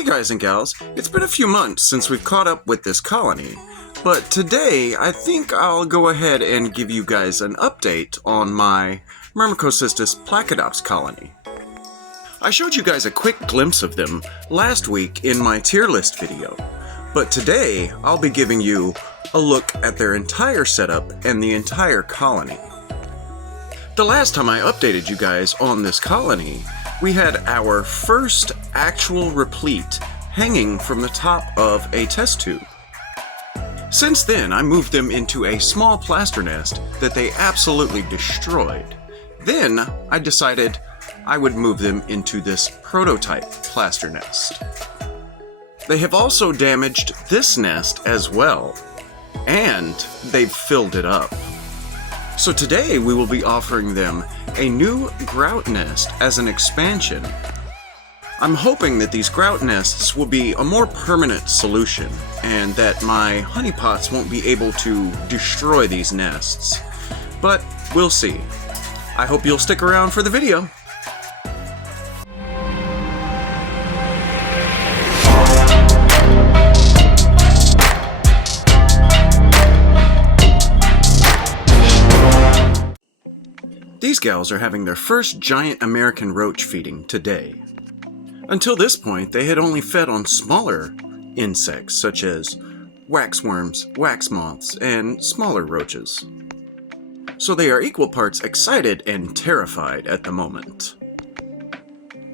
Hey guys and gals, it's been a few months since we've caught up with this colony, but today I think I'll go ahead and give you guys an update on my M.Placodops colony. I showed you guys a quick glimpse of them last week in my tier list video, but today I'll be giving you a look at their entire setup and the entire colony. The last time I updated you guys on this colony, we had our first actual replete hanging from the top of a test tube. Since then, I moved them into a small plaster nest that they absolutely destroyed. Then, I decided I would move them into this prototype plaster nest. They have also damaged this nest as well, and they've filled it up. So today we will be offering them a new grout nest as an expansion. I'm hoping that these grout nests will be a more permanent solution and that my honeypots won't be able to destroy these nests. But we'll see. I hope you'll stick around for the video. These gals are having their first giant American roach feeding today. Until this point, they had only fed on smaller insects such as waxworms, wax moths, and smaller roaches. So they are equal parts excited and terrified at the moment.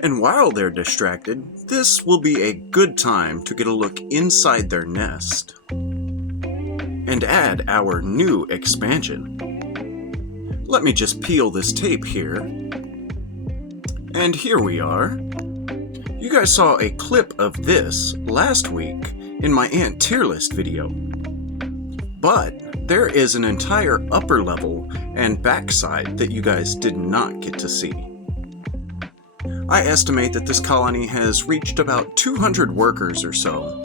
And while they're distracted, this will be a good time to get a look inside their nest and add our new expansion. Let me just peel this tape here. And here we are. You guys saw a clip of this last week in my ant tier list video. But there is an entire upper level and backside that you guys did not get to see. I estimate that this colony has reached about 200 workers or so.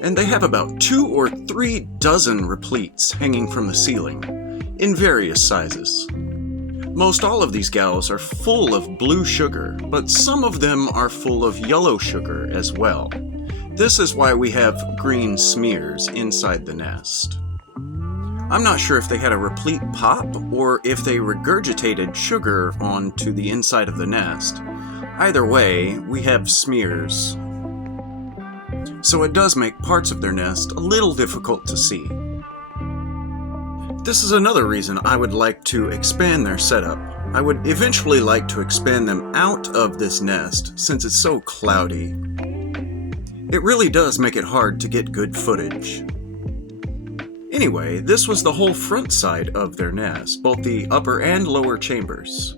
And they have about 2 or 3 dozen repletes hanging from the ceiling, in various sizes. Most all of these gals are full of blue sugar, but some of them are full of yellow sugar as well. This is why we have green smears inside the nest. I'm not sure if they had a replete pop or if they regurgitated sugar onto the inside of the nest. Either way, we have smears. So it does make parts of their nest a little difficult to see. This is another reason I would like to expand their setup. I would eventually like to expand them out of this nest since it's so cloudy. It really does make it hard to get good footage. Anyway, this was the whole front side of their nest, both the upper and lower chambers.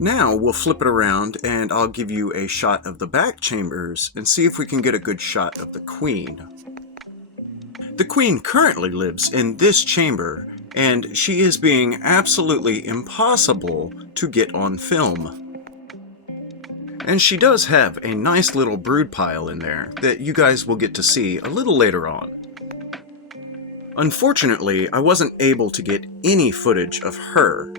Now we'll flip it around and I'll give you a shot of the back chambers and see if we can get a good shot of the queen. The queen currently lives in this chamber, and she is being absolutely impossible to get on film. And she does have a nice little brood pile in there that you guys will get to see a little later on. Unfortunately, I wasn't able to get any footage of her,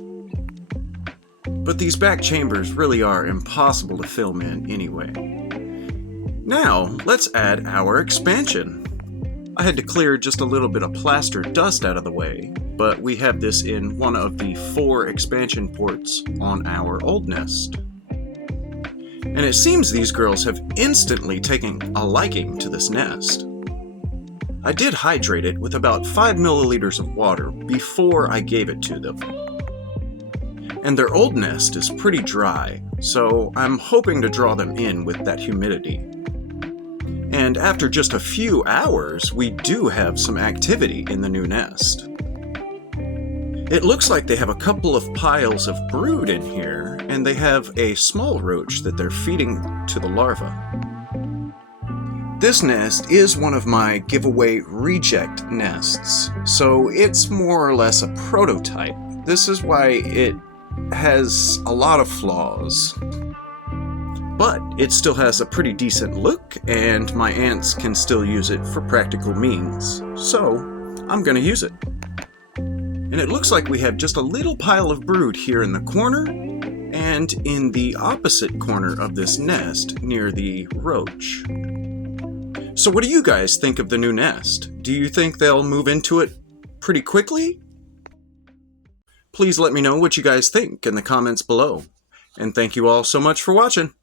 but these back chambers really are impossible to film in anyway. Now, let's add our expansion. I had to clear just a little bit of plaster dust out of the way, but we have this in one of the 4 expansion ports on our old nest. And it seems these girls have instantly taken a liking to this nest. I did hydrate it with about 5 milliliters of water before I gave it to them. And their old nest is pretty dry, so I'm hoping to draw them in with that humidity. And after just a few hours, we do have some activity in the new nest. It looks like they have a couple of piles of brood in here, and they have a small roach that they're feeding to the larva. This nest is one of my giveaway reject nests, so it's more or less a prototype. This is why it has a lot of flaws. But it still has a pretty decent look, and my ants can still use it for practical means, so I'm gonna use it. And it looks like we have just a little pile of brood here in the corner, and in the opposite corner of this nest near the roach. So what do you guys think of the new nest? Do you think they'll move into it pretty quickly? Please let me know what you guys think in the comments below. And thank you all so much for watching.